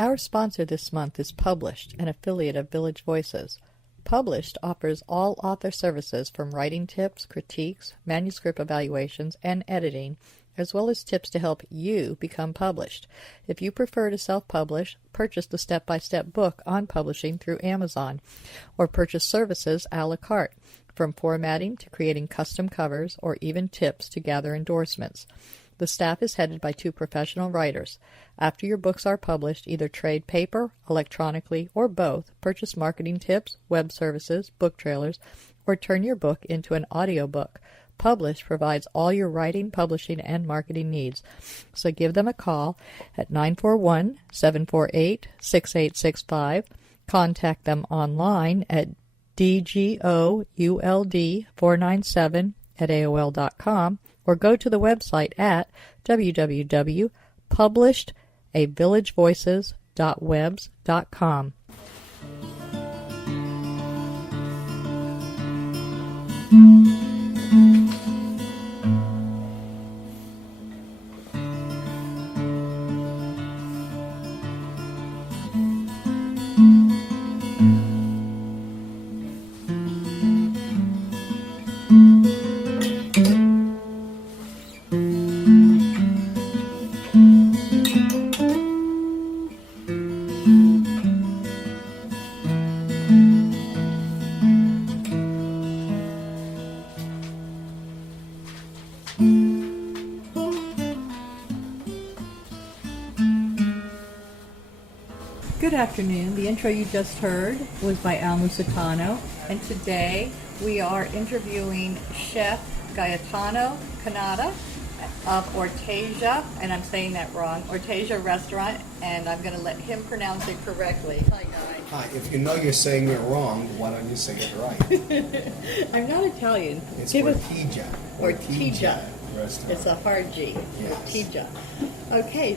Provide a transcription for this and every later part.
Our sponsor this month is Published, an affiliate of Village Voices. Published offers all author services from writing tips, critiques, manuscript evaluations, and editing, as well as tips to help you become published. If you prefer to self-publish, purchase the step-by-step book on publishing through Amazon, or purchase services a la carte, from formatting to creating custom covers, or even tips to gather endorsements. The staff is headed by 2 professional writers. After your books are published, either trade paper, electronically, or both, purchase marketing tips, web services, book trailers, or turn your book into an audiobook. Publish provides all your writing, publishing, and marketing needs. So give them a call at 941-748-6865. Contact them online at dgould497@aol.com, or go to the website at www.publishedavillagevoices.webs.com. Good afternoon. The intro you just heard was by Al Musitano, and today we are interviewing Chef Gaetano Cannata of Ortygia, and I'm saying that wrong, Ortygia Restaurant, and I'm going to let him pronounce it correctly. Hi, guys. Hi. If you know you're saying it wrong, why don't you say it right? I'm not Italian. It's Ortygia. Ortygia. Restaurant. It's a hard G. Yes. Ortygia. Okay.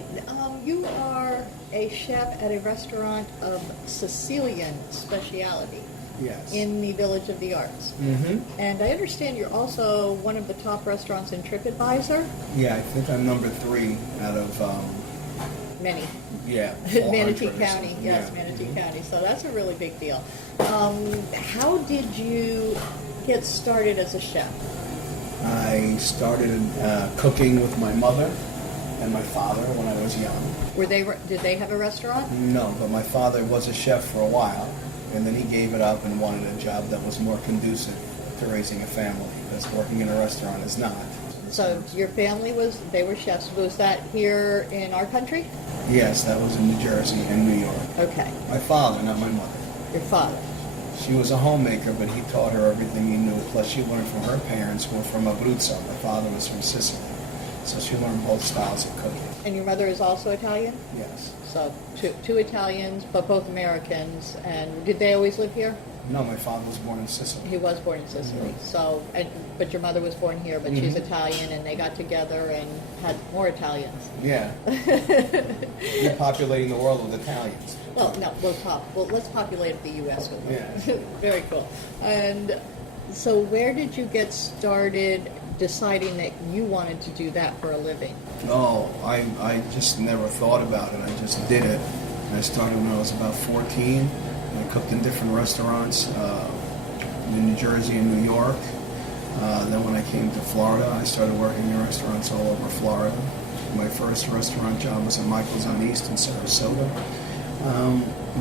You are a chef at a restaurant of Sicilian speciality. Yes. In the Village of the Arts. Mm-hmm. And I understand you're also one of the top restaurants in Tripadvisor? Yeah, I think I'm number 3 out of... Many. Yeah. Manatee County. Yes, Yeah. Manatee County. So that's a really big deal. How did you get started as a chef? I started cooking with my mother and my father when I was young. Did they have a restaurant? No, but my father was a chef for a while, and then he gave it up and wanted a job that was more conducive to raising a family, because working in a restaurant is not. So your family they were chefs. Was that here in our country? Yes, that was in New Jersey and New York. Okay. My father, not my mother. Your father. She was a homemaker, but he taught her everything he knew. Plus, she learned from her parents, who were from Abruzzo. My father was from Sicily. So she learned both styles of cooking. And your mother is also Italian? Yes. So two Italians, but both Americans. And did they always live here? No, my father was born in Sicily. He was born in Sicily. Mm-hmm. So, but your mother was born here, but she's Italian, and they got together and had more Italians. Yeah. You're populating the world with Italians. Well, no, let's populate the U.S. with them. Yeah. Very cool. And so where did you get started deciding that you wanted to do that for a living? Oh, I just never thought about it. I just did it. I started when I was about 14. I cooked in different restaurants in New Jersey and New York. Then when I came to Florida, I started working in restaurants all over Florida. My first restaurant job was at Michael's on East in Sarasota.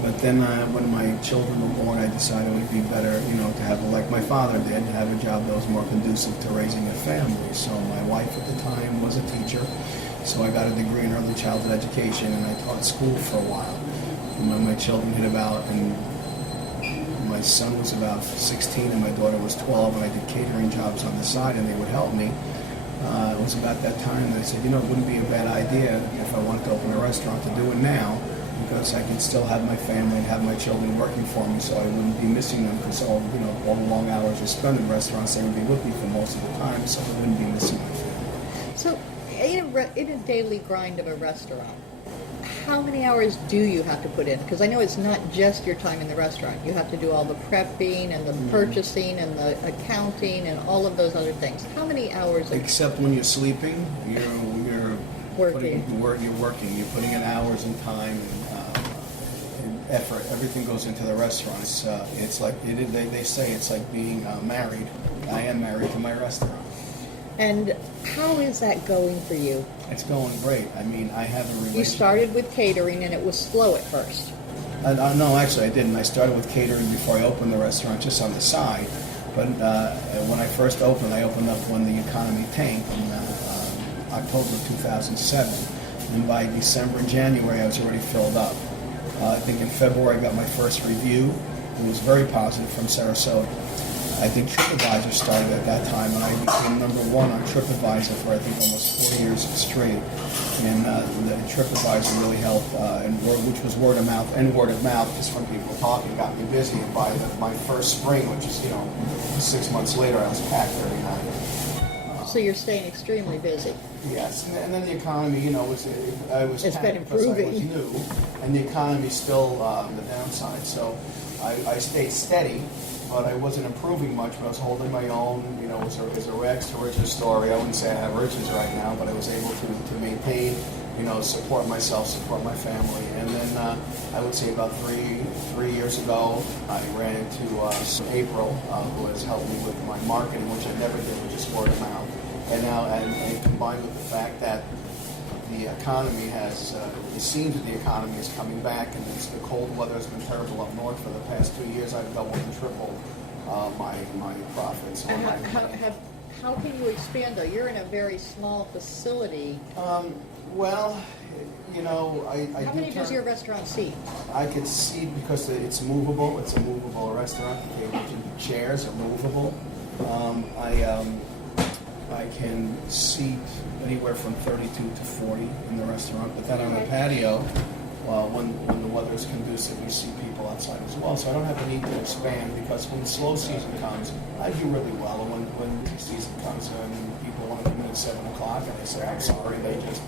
But then when my children were born, I decided it would be better, to have, like my father did, have a job that was more conducive to raising a family. So my wife at the time was a teacher, so I got a degree in early childhood education, and I taught school for a while. And when my children hit about, and my son was about 16 and my daughter was 12, and I did catering jobs on the side, and they would help me. It was about that time that I said, it wouldn't be a bad idea if I wanted to open a restaurant to do it now, because I could still have my family and have my children working for me, so I wouldn't be missing them, because all the long hours I spend in restaurants, they would be with me for most of the time, so I wouldn't be missing my family. So in a daily grind of a restaurant, how many hours do you have to put in? Because I know it's not just your time in the restaurant. You have to do all the prepping and the purchasing and the accounting and all of those other things. How many hours? Except when you're sleeping, you're working. You're working. You're putting in hours and time. And, effort. Everything goes into the restaurant. It's like they say it's like being married. I am married to my restaurant. And how is that going for you? It's going great. I mean, I have a relationship. You started with catering and it was slow at first. No, actually I didn't. I started with catering before I opened the restaurant, just on the side. But when I first opened, I opened up when the economy tanked in October of 2007. And by December and January, I was already filled up. I think in February, I got my first review. It was very positive from Sarasota. I think Tripadvisor started at that time, and I became #1 on Tripadvisor for I think almost 4 years straight. And the Tripadvisor really helped, which was word of mouth, and word of mouth just from people talking got me busy. And by my first spring, which is 6 months later, I was packed every night. So you're staying extremely busy. Yes, and then the economy, It's been improving. I was new, and the economy's still on the downside. So I stayed steady. But I wasn't improving much, but I was holding my own. It's a rags to riches story. I wouldn't say I have riches right now, but I was able to maintain, support myself, support my family. And then I would say about three years ago, I ran into April, who has helped me with my marketing, which I never did, with just word of mouth. And now, and combined with the fact that the economy it seems that the economy is coming back, and the cold weather has been terrible up north for the past 2 years. I've doubled and tripled my profits. And how can you expand, though? You're in a very small facility. Well, I How many does your restaurant seat? I could seat because it's movable. It's a movable restaurant. The tables and the chairs are movable. I can seat anywhere from 32 to 40 in the restaurant, but then on the patio, when the weather is conducive, we see people outside as well. So I don't have the need to expand, because when slow season comes, I do really well. And when peak season comes, people want to come in at 7 o'clock, and they say, I'm sorry, they just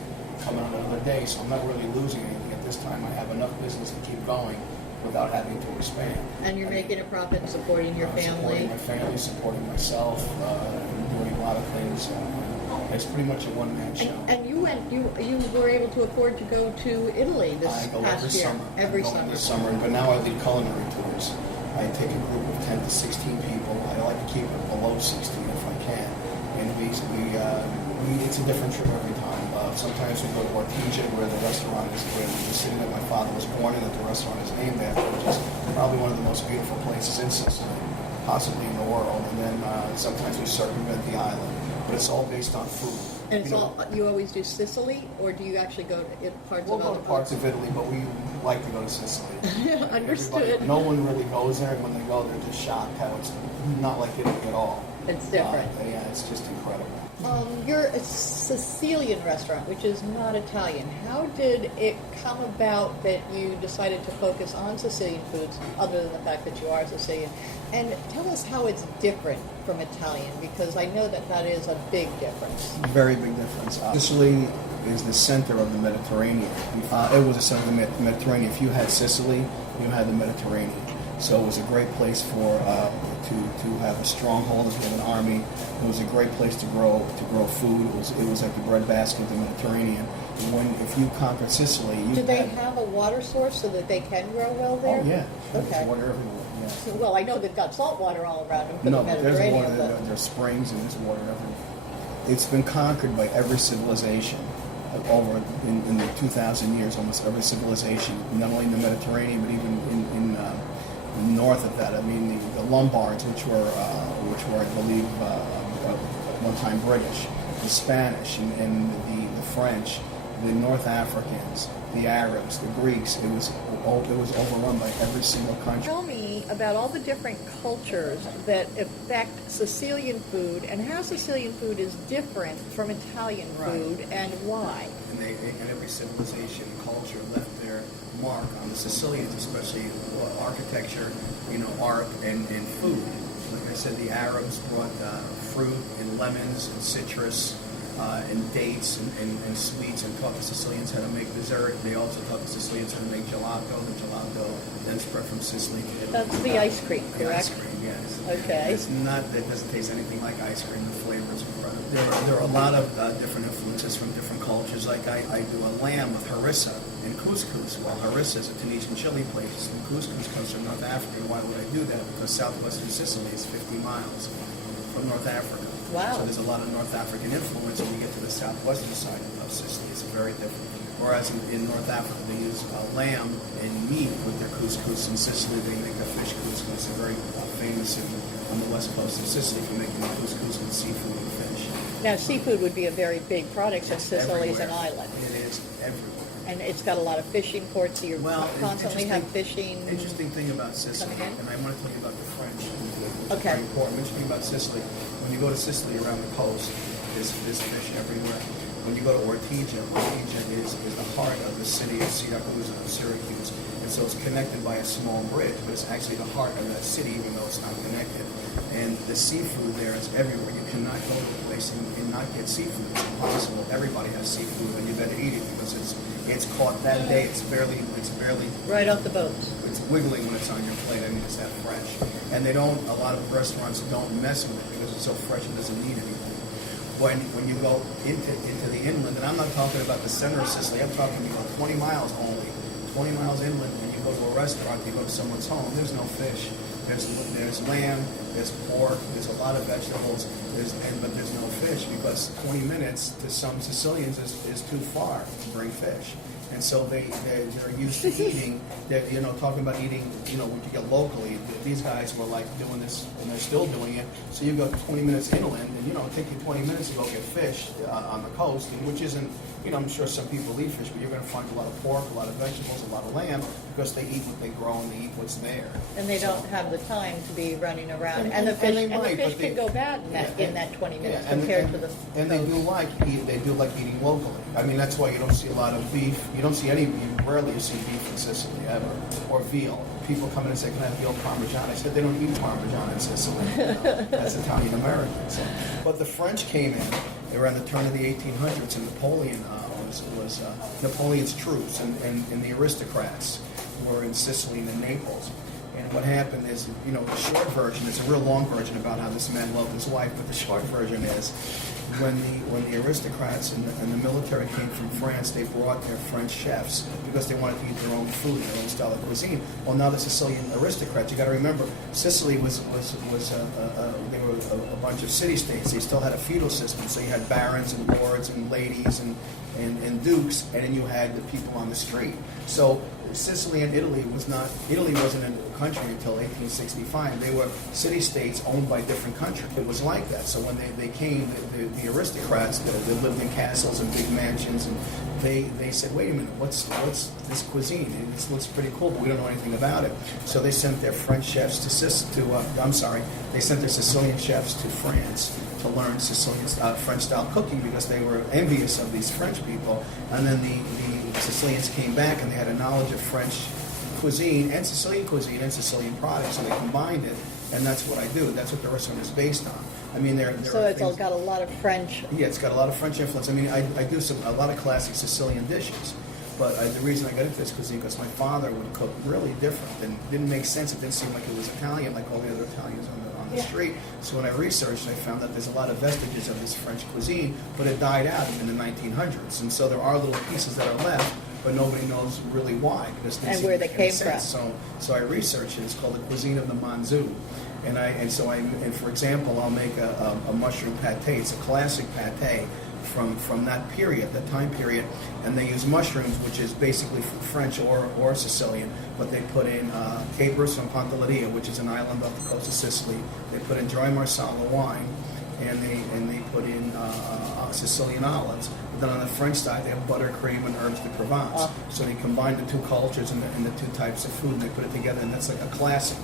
come out another day. So I'm not really losing anything at this time. I have enough business to keep going without having to expand. And you're making a profit and supporting your family? Supporting my family, supporting myself, doing a lot of things. It's pretty much a one-man show. And you were able to afford to go to Italy this past year? Every summer. Every summer, but now I lead culinary tours. I take a group of 10 to 16 people. I like to keep it below 16 if I can. And it's a different trip every time. Sometimes we go to Ortygia, where the restaurant is, where the city that my father was born in, that the restaurant is named after, which is probably one of the most beautiful places in Sicily, possibly in the world. And then sometimes we circumvent the island. But it's all based on food. And you always do Sicily, or do you actually go to parts of other We'll go to parts of Italy, but we like to go to Sicily. Understood. No one really goes there, and when they go, they're just shocked how it's not like Italy at all. It's different. Yeah, it's just incredible. You're a Sicilian restaurant, which is not Italian. How did it come about that you decided to focus on Sicilian foods, other than the fact that you are Sicilian? And tell us how it's different from Italian, because I know that is a big difference. Very big difference. Sicily is the center of the Mediterranean. It was the center of the Mediterranean. If you had Sicily, you had the Mediterranean. So it was a great place for to have a stronghold as an army. It was a great place to grow food. It was like the breadbasket of the Mediterranean. If you conquered Sicily, did they have a water source so that they can grow well there? Oh yeah, okay. There's water everywhere. Yeah. So, well, I know they've got salt water all around them for no, the Mediterranean. There's water. There's springs and there's water everywhere. It's been conquered by every civilization over in the 2,000 years. Almost every civilization, not only in the Mediterranean but even in north of that. I mean, the Lombards, which were I believe at one time British, the Spanish, and the French, the North Africans, the Arabs, the Greeks. It was overrun by every single country. Tell me about all the different cultures that affect Sicilian food, and how Sicilian food is different from Italian food, and why. And every civilization and culture left their mark on the Sicilians, especially architecture, art and food. Like I said, the Arabs brought fruit and lemons and citrus and dates and sweets, and taught the Sicilians how to make dessert. They also taught the Sicilians how to make gelato. The gelato then spread from Sicily to Italy. That's the ice cream, correct? The ice cream, yes. Okay. It doesn't taste anything like ice cream. The flavor is incredible. There are a lot of different influences from different cultures. Like I do a lamb with harissa. and couscous. Well, harissa is a Tunisian chili place, and couscous comes from North Africa. Why would I do that? Because southwestern Sicily is 50 miles from North Africa. Wow. So there's a lot of North African influence when you get to the southwestern side of Sicily. It's very different. Whereas in North Africa, they use lamb and meat with their couscous. In Sicily, they make a fish couscous. They're very famous on the west coast of Sicily for making couscous with seafood and fish. Now, seafood would be a very big product since It's Sicily is an everywhere. island. It is everywhere. And it's got a lot of fishing ports, so you constantly have fishing. Interesting thing about Sicily, coming in? and I want to tell you about the French. It's Okay. very important. Interesting about Sicily, when you go to Sicily around the coast, there's fish everywhere. When you go to Ortygia is the heart of the city of Syracuse. And so it's connected by a small bridge, but it's actually the heart of that city, even though it's not connected. And the seafood there is everywhere. You cannot go to a place and not get seafood. It's impossible. Everybody has seafood, and you better eat it because it's caught that day. It's barely Right off the boats. it's wiggling when it's on your plate. I mean, it's that fresh. And a lot of restaurants don't mess with it because it's so fresh it doesn't need anything. When you go into the inland, and I'm not talking about the center of Sicily, I'm talking 20 miles only. 20 miles inland, when you go to a restaurant, you go to someone's home, there's no fish. There's lamb, there's pork, there's a lot of vegetables, but there's no fish because 20 minutes to some Sicilians is too far to bring fish. And so they're used to eating, talking about eating, what you get locally. These guys were like doing this, and they're still doing it. So you go 20 minutes inland, and it take you 20 minutes to go get fish on the coast, and which isn't, I'm sure some people eat fish, but you're going to find a lot of pork, a lot of vegetables, a lot of lamb, because they eat what they grow and they eat what's there. And they don't have the time to be running around. And the fish can go bad in that 20 minutes compared to the. And they do like eating locally. I mean, that's why you don't see a lot of beef. You rarely see beef in Sicily ever, or veal. People come in and say, "Can I have veal parmesan?" I said, "They don't eat parmesan in Sicily. That's Italian American." So, but the French came in around the turn of the 1800s, and Napoleon was Napoleon's troops and the aristocrats were in Sicily and in Naples. And what happened is, the short version, it's a real long version about how this man loved his wife, but the short version is when the aristocrats and the military came from France, they brought their French chefs because they wanted to eat their own food, their own style of cuisine. Well, now the Sicilian aristocrats, you got to remember, Sicily they were a bunch of city-states. They still had a feudal system, so you had barons and lords and ladies and dukes, and then you had the people on the street. So Sicily and Italy wasn't a country until 1865. They were city-states owned by different countries. It was like that. So when they came, the aristocrats, they lived in castles and big mansions, and they said, wait a minute, what's this cuisine? It looks pretty cool, but we don't know anything about it. So they sent their French chefs they sent their Sicilian chefs to France to learn Sicilian French-style cooking because they were envious of these French people. And then the Sicilians came back and they had a knowledge of French cuisine and Sicilian products, and they combined it, and that's what I do. That's what the restaurant is based on. I mean, so it's got a lot of French. Yeah, it's got a lot of French influence. I mean, I do a lot of classic Sicilian dishes, but the reason I got into this cuisine because my father would cook really different, and it didn't make sense. It didn't seem like it was Italian like all the other Italians on the street. So when I researched, I found that there's a lot of vestiges of this French cuisine, but it died out in the 1900s, and so there are little pieces that are left, but nobody knows really why. And where they came from. So I researched it. It's called the cuisine of the Manzou. And for example, I'll make a mushroom pate. It's a classic pate from that period, that time period, and they use mushrooms, which is basically French or Sicilian, but they put in capers from Pantelleria, which is an island off the coast of Sicily. They put in dry Marsala wine, and they put in Sicilian olives. But then on the French side, they have buttercream and herbs de Provence. So they combine the two cultures and the two types of food, and they put it together, and that's like a classic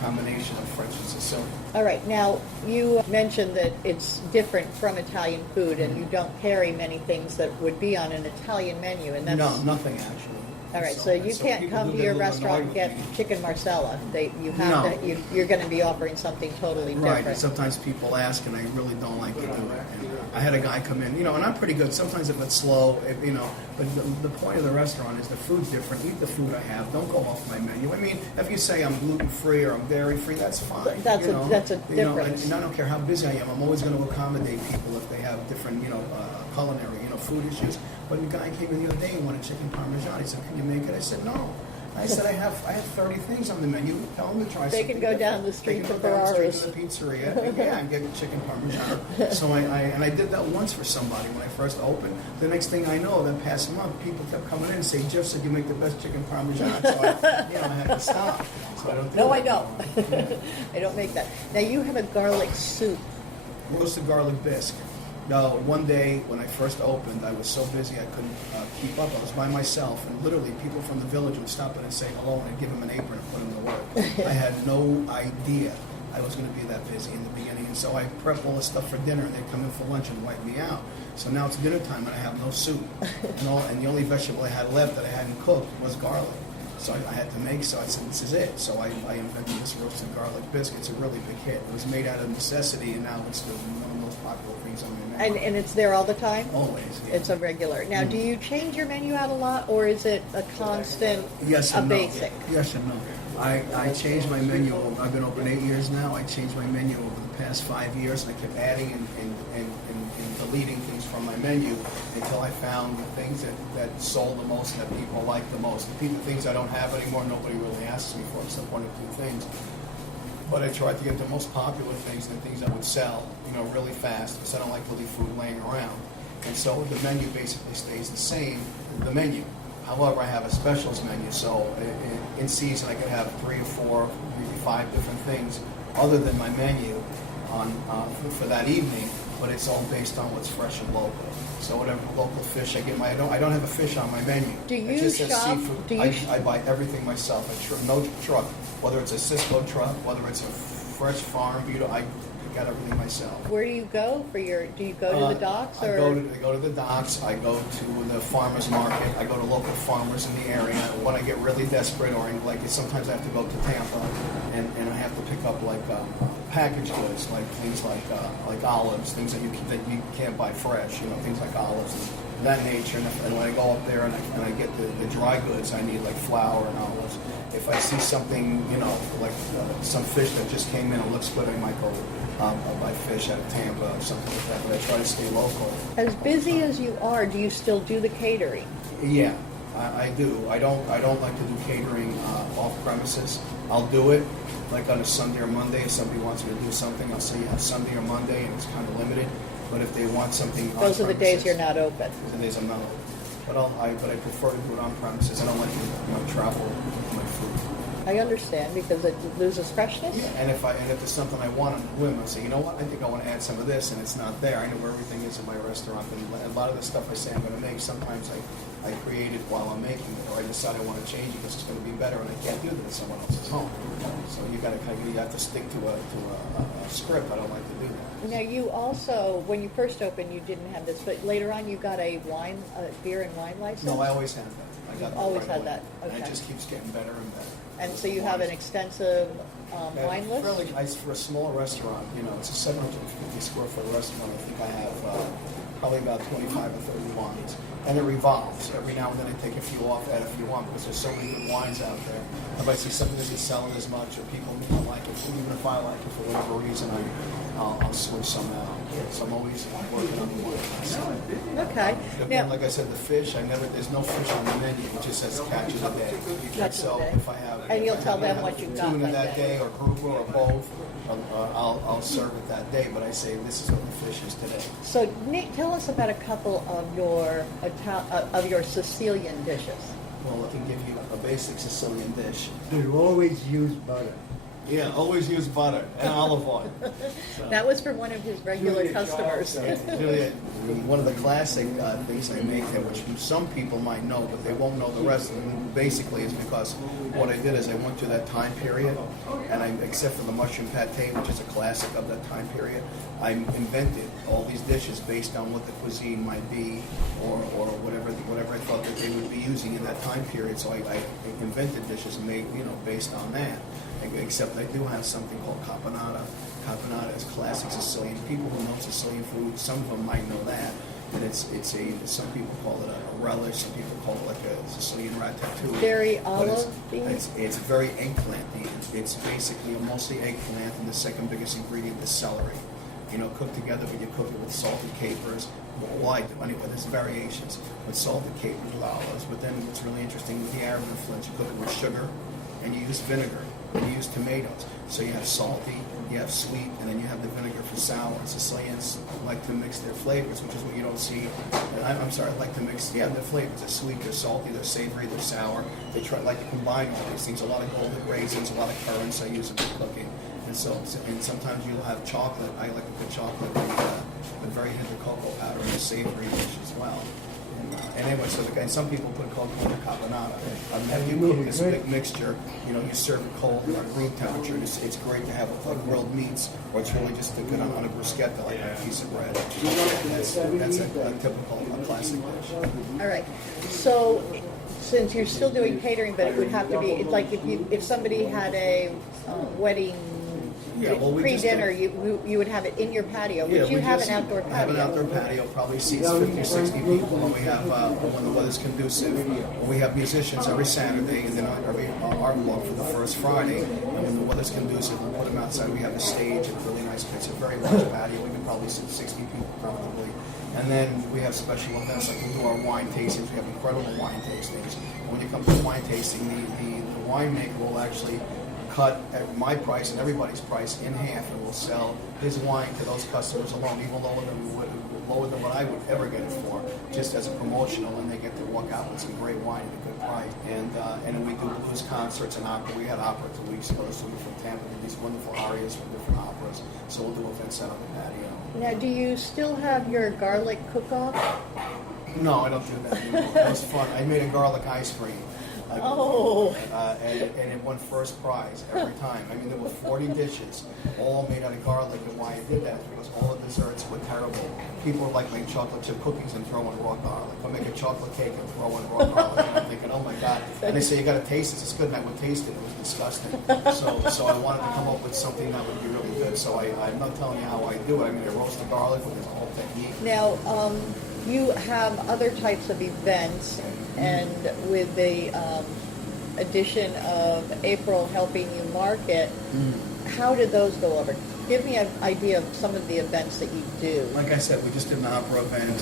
combination of French and Sicilian. All right. Now, you mentioned that it's different from Italian food, and you don't carry many things that would be on an Italian menu. And that's, No, nothing actually. All right, so you can't come to your restaurant and get chicken marsala. You're going to be offering something totally different. Right. Sometimes people ask, and I really don't like to do it. And I had a guy come in, and I'm pretty good. Sometimes if it's slow, but the point of the restaurant is the food's different. Eat the food I have. Don't go off my menu. I mean, if you say I'm gluten-free or I'm dairy-free, that's fine. That's a difference. And I don't care how busy I am. I'm always going to accommodate people if they have different, culinary, food issues. But the guy came in the other day and wanted chicken parmesan. He said, "Can you make it?" I said, "No." I said, I have 30 things on the menu. Tell them to try They something can go different. down the street They to can go down the Ferraris. street to the pizzeria. Yeah, and get chicken parmesan. So I did that once for somebody when I first opened. The next thing I know, then past a month, people kept coming in and saying, "Jeff said you make the best chicken parmesan." So I had to stop. So I don't do No, that I don't. anymore. I don't make that. Now you have a garlic soup. Roasted garlic bisque. No, one day when I first opened, I was so busy I couldn't keep up. I was by myself, and literally people from the village would stop in and say hello, and I'd give them an apron and put them to work. I had no idea I was going to be that busy in the beginning, and so I prepped all the stuff for dinner, and they'd come in for lunch and wipe me out. So now it's dinner time, and I have no soup, and the only vegetable I had left that I hadn't cooked was garlic. So I had to make, so I said, this is it. So I invented this roasted garlic biscuit. It's a really big hit. It was made out of necessity, and now it's one of the most popular things on the menu. And it's there all the time? Always. Yeah. It's a regular. Now, do you change your menu out a lot, or is it a constant, Yes a and no. basic? Yes and no. I changed my menu. I've been open 8 years now. I changed my menu over the past 5 years, and I kept adding and deleting things from my menu until I found the things that sold the most and that people like the most. The things I don't have anymore, nobody really asks me for, except one or two things. But I tried to get the most popular things and the things that would sell, really fast, because I don't like to leave food laying around. And so the menu basically stays the same, the menu. However, I have a specials menu, so in season I could have 3 or 4, maybe 5 different things other than my menu for that evening, but it's all based on what's fresh and local. So whatever local fish I get, I don't have a fish on my menu. Do you it just says shop? seafood. I buy everything myself. No truck, whether it's a Cisco truck, whether it's a fresh farm, I got everything myself. Where do you go for do you go to the docks? I go to the docks, I go to the farmer's market, I go to local farmers in the area. When I get really desperate, or sometimes I have to go to Tampa and I have to pick up packaged goods, like things like olives, things that you can't buy fresh, things like olives and that nature. And when I go up there and I get the dry goods, I need like flour and olives. If I see something, some fish that just came in and looks good, I might go buy fish out of Tampa or something like that, but I try to stay local. As busy as you are, do you still do the catering? Yeah, I do. I don't like to do catering off premises. I'll do it like on a Sunday or Monday. If somebody wants me to do something, I'll say Sunday or Monday, and it's kind of limited. But if they want something on Those are the days premises, you're not open. those are the days I'm not open. But I prefer to do it on premises. I don't like to travel with my food. I understand, because it loses freshness. Yeah, and if there's something I want on the whim, I say, you know what, I think I want to add some of this, and it's not there. I know where everything is in my restaurant, and a lot of the stuff I say I'm going to make, sometimes I create it while I'm making it, or I decide I want to change it because it's going to be better, and I can't do that at someone else's home. So you have to stick to a script. I don't like to do that. Now, you also, when you first opened, you didn't have this, but later on you got a beer and wine license? No, I always had that. I got that Always right had away. that. And Okay. it just keeps getting better and better. And so you have an extensive wine list? For a small restaurant, it's a 750 square foot restaurant. I think I have probably about 25 or 30 wines. And it revolves. Every now and then I take a few off, add a few on, because there's so many good wines out there. If I see something that isn't selling as much, or people don't like it, even if I like it for whatever reason, I'll switch some out. So I'm always working on the wine. Okay. Now, like I said, the fish, there's no fish on the menu. It just says catch of the day. Catch of the So day. if I have, And you'll if I tell them have what you've got tuna that that day. day, or grouper, or both, I'll serve it that day. But I say this is what the fish is today. So, Nick, tell us about a couple of your Sicilian dishes. Well, I can give you a basic Sicilian dish. You always use butter. Yeah, always use butter and olive oil. So. That was from one of his regular Julia customers. Charles, Julia, one of the classic things I make that which some people might know, but they won't know the rest. And basically, is because what I did is I went to that time period, and except for the mushroom pate, which is a classic of that time period, I invented all these dishes based on what the cuisine might be, or whatever I thought that they would be using in that time period. So I invented dishes made based on that. Except I do have something called caponata. Caponata is classic Sicilian. People who know Sicilian food, some of them might know that. And some people call it a relish, some people call it like a Sicilian ratatouille. Very But olive-y? it's very eggplant-y. It's basically mostly eggplant, and the second biggest ingredient is celery. cooked together, but you cook it with salted capers. Well, I do anyway. There's variations with salted capers, with olives. But then what's really interesting with the Arab influence, you cook it with sugar, and you use vinegar, and you use tomatoes. So you have salty, you have sweet, and then you have the vinegar for sour. Sicilians like to mix their flavors, which is what you don't see. I'm sorry, like to mix, their flavors. They're sweet, they're salty, they're savory, they're sour. They like to combine all these things. A lot of golden raisins, a lot of currants I use in cooking. And sometimes you'll have chocolate. I like to put chocolate with very hint of cocoa powder in a savory dish as well. And anyway, and some people put cocoa carbonara. And you cook this big mixture, you serve it cold or at room temperature. It's great to have grilled meats, or it's really just good on a bruschetta, like a piece of bread. That's a typical classic dish. All right. So, since you're still doing catering, but it would have to be, it's like if somebody had a wedding pre-dinner, you would have it in your patio. Would you have an outdoor patio? I have an outdoor patio, probably seats 50 or 60 people, and we have, when the weather's conducive, we have musicians every Saturday, and then every art walk for the first Friday, and when the weather's conducive, we put them outside. We have a stage, a really nice place, a very large patio. We can probably sit 60 people comfortably. And then we have special events, like we do our wine tastings. We have incredible wine tastings. And when you come to wine tasting, the winemaker will actually cut at my price and everybody's price in half, and will sell his wine to those customers alone, even lower than what I would ever get it for, just as a promotional, and they get to walk out with some great wine at a good price. And then we do blues concerts and opera. We had opera 2 weeks ago, so we're from Tampa, did these wonderful arias from different operas. So we'll do events out on the patio. Now, do you still have your garlic cook-off? No, I don't do that anymore. That was fun. I made a garlic ice cream. And it won first prize every time. I mean, there were 40 dishes, all made out of garlic, and why I did that is because all the desserts were terrible. People would like make chocolate chip cookies and throw in raw garlic, or make a chocolate cake and throw in raw garlic. And I'm thinking, oh my God. And they say, you got to taste this. It's good. And I would taste it. It was disgusting. So I wanted to come up with something that would be really good. So I'm not telling you how I do it. I mean, I roast the garlic with this whole technique. Now, you have other types of events, and with the addition of April helping you market, how did those go over? Give me an idea of some of the events that you do. Like I said, we just did an opera event.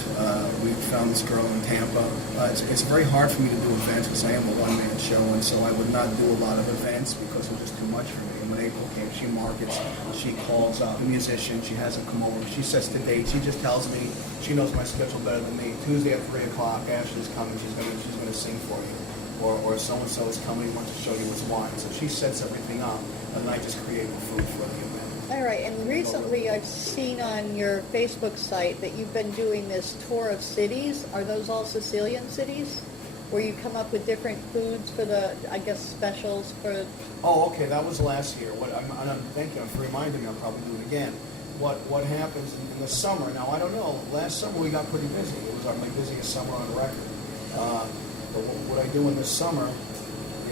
We found this girl in Tampa. It's very hard for me to do events because I am a one-man show, and so I would not do a lot of events because it was just too much for me. And when April came, she markets, she calls out a musician, she has them come over, she sets the date, she just tells me, she knows my schedule better than me. Tuesday at 3 o'clock, Ashley's coming, she's gonna sing for you. Or so-and-so is coming, wants to show you his wine. So she sets everything up, and I just create the food for the event. All right, and recently I've seen on your Facebook site that you've been doing this tour of cities. Are those all Sicilian cities? Where you come up with different foods for the, I guess, specials for... Oh, okay, that was last year. Thank you for reminding me, I'll probably do it again. What happens in the summer, now I don't know, last summer we got pretty busy. It was my busiest summer on record. But what I do in the summer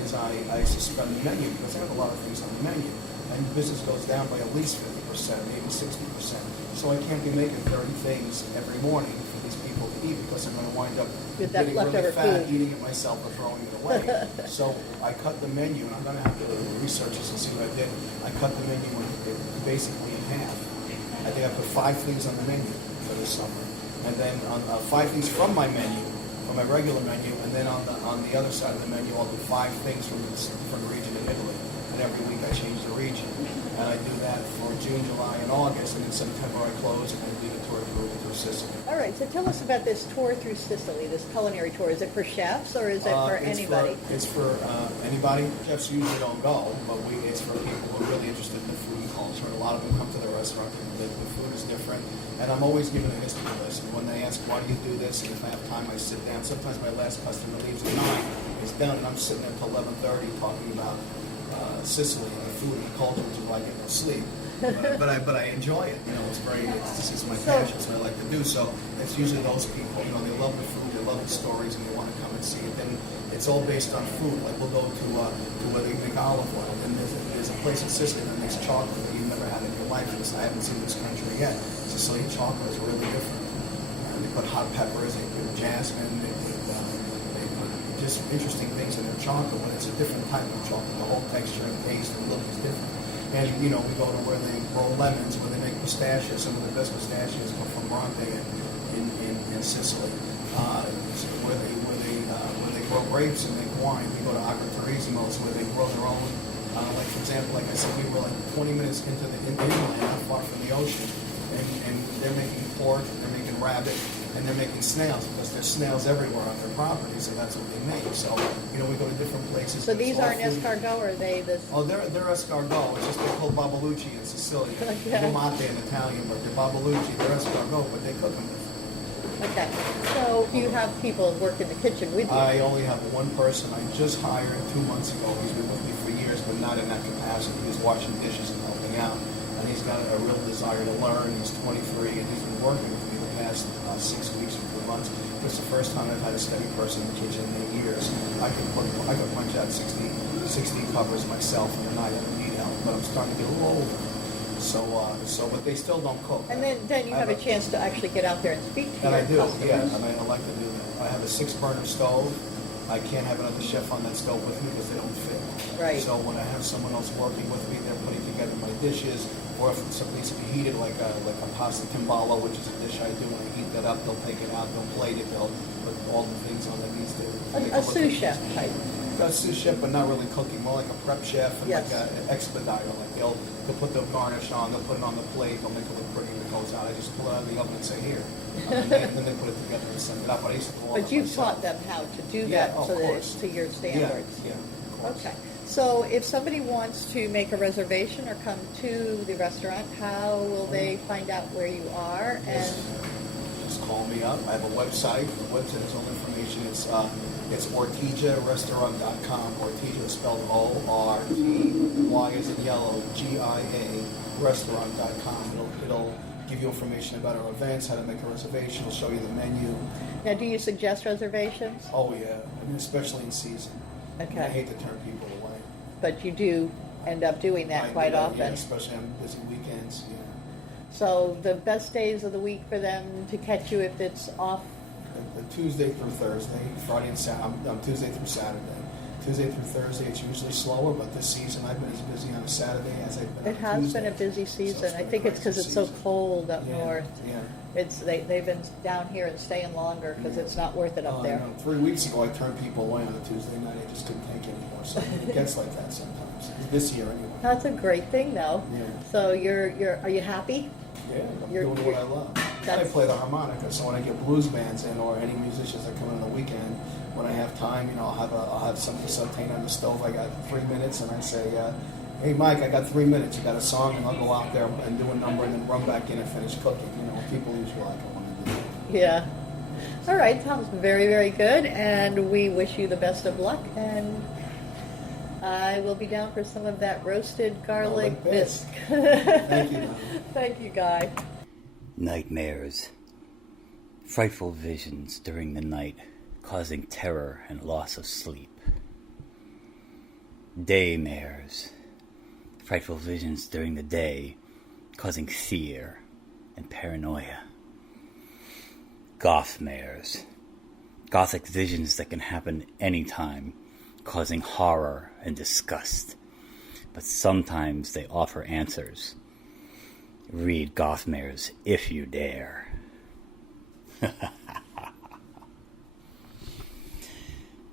is I suspend the menu because I have a lot of things on the menu. And business goes down by at least 50%, maybe 60%. So I can't be making 30 things every morning for these people to eat because I'm going to wind up getting really fat, eating it myself, or throwing it away. So I cut the menu, and I'm going to have to research this and see what I did. I cut the menu basically in half. I think I put 5 things on the menu for this summer. And then 5 things from my menu, from my regular menu, and then on the other side of the menu, I'll do 5 things from a region in Italy. And every week I change the region. And I do that for June, July, and August, and in September I close and I do the tour through Sicily. All right, so tell us about this tour through Sicily, this culinary tour. Is it for chefs, or is it for anybody? It's for anybody. Chefs usually don't go, but it's for people who are really interested in the food and culture. And a lot of them come to the restaurant, and the food is different. And I'm always given a history lesson. When they ask, why do you do this? And if I have time, I sit down. Sometimes my last customer leaves at 9. It's done, and I'm sitting there until 11:30 talking about Sicily and the food and the culture, which is why I get no sleep. But I enjoy it. This is my passion. It's what I like to do. So it's usually those people. They love the food, they love the stories, and they want to come and see it. Then it's all based on food. Like we'll go to where they make olive oil. And there's a place in Sicily that makes chocolate that you've never had in your life. I haven't seen this country yet. Sicilian chocolate is really different. They put hot peppers, they put jasmine, they put just interesting things in their chocolate. When it's a different type of chocolate, the whole texture and taste and look is different. And, you know, we go to where they grow lemons, where they make pistachios. Some of the best pistachios come from Bronte in Sicily. Where they grow grapes and make wine. We go to Agriturismos, where they grow their own. Like, for example, like I said, we were like 20 minutes into the inland, not far from the ocean. And they're making pork, and they're making rabbit, and they're making snails, because there's snails everywhere on their property, so that's what they make. So, you know, we go to different places. So these aren't escargot, or are they this? Oh, they're escargot. It's just they're called babalucci in Sicilian. They're mate in Italian, but they're babalucci. They're escargot, but they cook them different. Okay. So you have people work in the kitchen with you? I only have one person. I just hired 2 months ago. He's been with me for years, but not in that capacity. He's washing dishes and helping out. And he's got a real desire to learn. He's 23, and he's been working with me the past 6 weeks or 2 months. It's the first time I've had a steady person in the kitchen in 8 years. I could punch out 60 covers myself in the night. I don't need help, but I'm starting to get a little older. So, but they still don't cook. And then you have a chance to actually get out there and speak to and your I do, customers. yeah. I mean, I like to do that. I have a 6-burner stove. I can't have another chef on that stove with me because they don't fit. Right. So when I have someone else working with me, they're putting together my dishes, or if something needs to be heated, like a pasta timbalo, which is a dish I do. When I heat that up, they'll take it out, they'll plate it, they'll put all the things on that needs to. A sous chef type. A sous chef, but not really cooking, more like a prep chef and Yes. like an expediter. Like they'll put the garnish on, they'll put it on the plate, they'll make it look pretty when it goes out. I just pull it out of the oven and say, here. And then they put it together and send it up. But I used to pull all But that you've myself. taught them how to do Yeah, that of so that course. it's to your standards. Yeah, of course. Okay. So if somebody wants to make a reservation or come to the restaurant, how will they find out where you are? And Just call me up. I have a website. The website has all information. It's ortygiarestaurant.com. Ortygia is spelled O-R-T-Y as in yellow, G-I-A, restaurant.com. It'll give you information about our events, how to make a reservation. It'll show you the menu. now, do you suggest reservations? Oh, yeah. I mean, especially in season. Okay. I hate to turn people away. But you do end up doing that I quite do that, often. Yeah, especially on busy weekends. Yeah. So the best days of the week for them to catch you if it's off? The Tuesday through Thursday, Friday and Saturday. I'm Tuesday through Saturday. Tuesday through Thursday, it's usually slower, but this season I've been as busy on a Saturday as I've been on It a has Tuesday. been a busy So season. it's I been a think it's because crazy it's so season. cold up Yeah, north. Yeah. They've been down here and staying longer because it's not worth it up Oh, there. I know. 3 weeks ago, I turned people away on a Tuesday night. I just couldn't take it anymore. So it gets like that sometimes. This year, anyway. That's a great thing, though. Yeah. So are you happy? Yeah, I'm You're- doing what I love. I play the harmonica, so when I get blues bands in or any musicians that come in on the weekend, when I have time, you know, I'll have something sauteing on the stove. I got 3 minutes, and I say, "Hey, Mike, I got 3 minutes. You got a song?" And I'll go out there and do a number, and then run back in and finish cooking. You know, people usually like it when I do that. Yeah. All right, sounds very, very good, and we wish you the best of luck. And I will be down for some of that roasted garlic bisque. Thank you, Donna. Thank you, Guy. Nightmares. Frightful visions during the night, causing terror and loss of sleep. Daymares. Frightful visions during the day, causing fear and paranoia. Gothmares. Gothic visions that can happen anytime, causing horror and disgust. But sometimes they offer answers. Read Gothmares if you dare.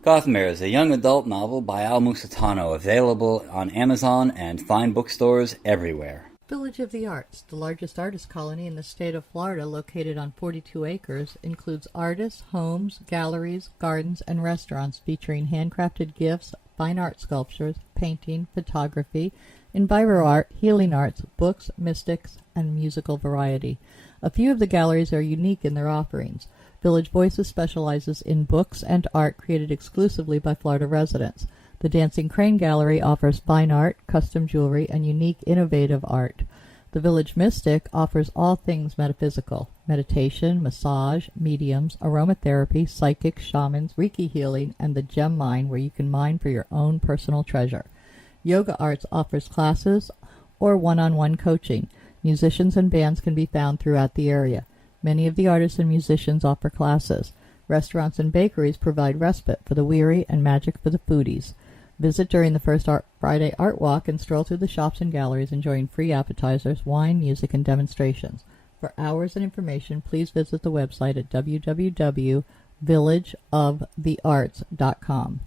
Gothmares, a young adult novel by Al Musitano, available on Amazon and fine bookstores everywhere. Village of the Arts, the largest artist colony in the state of Florida, located on 42 acres, includes artists, homes, galleries, gardens, and restaurants featuring handcrafted gifts, fine art sculptures, painting, photography, enviro art, healing arts, books, mystics, and musical variety. A few of the galleries are unique in their offerings. Village Voices specializes in books and art created exclusively by Florida residents. The Dancing Crane Gallery offers fine art, custom jewelry, and unique, innovative art. The Village Mystic offers all things metaphysical: meditation, massage, mediums, aromatherapy, psychics, shamans, Reiki healing, and the gem mine, where you can mine for your own personal treasure. Yoga Arts offers classes or one-on-one coaching. Musicians and bands can be found throughout the area. Many of the artists and musicians offer classes. Restaurants and bakeries provide respite for the weary and magic for the foodies. Visit during the first Friday Art Walk and stroll through the shops and galleries enjoying free appetizers, wine, music, and demonstrations. For hours and information, please visit the website at www.villageofthearts.com.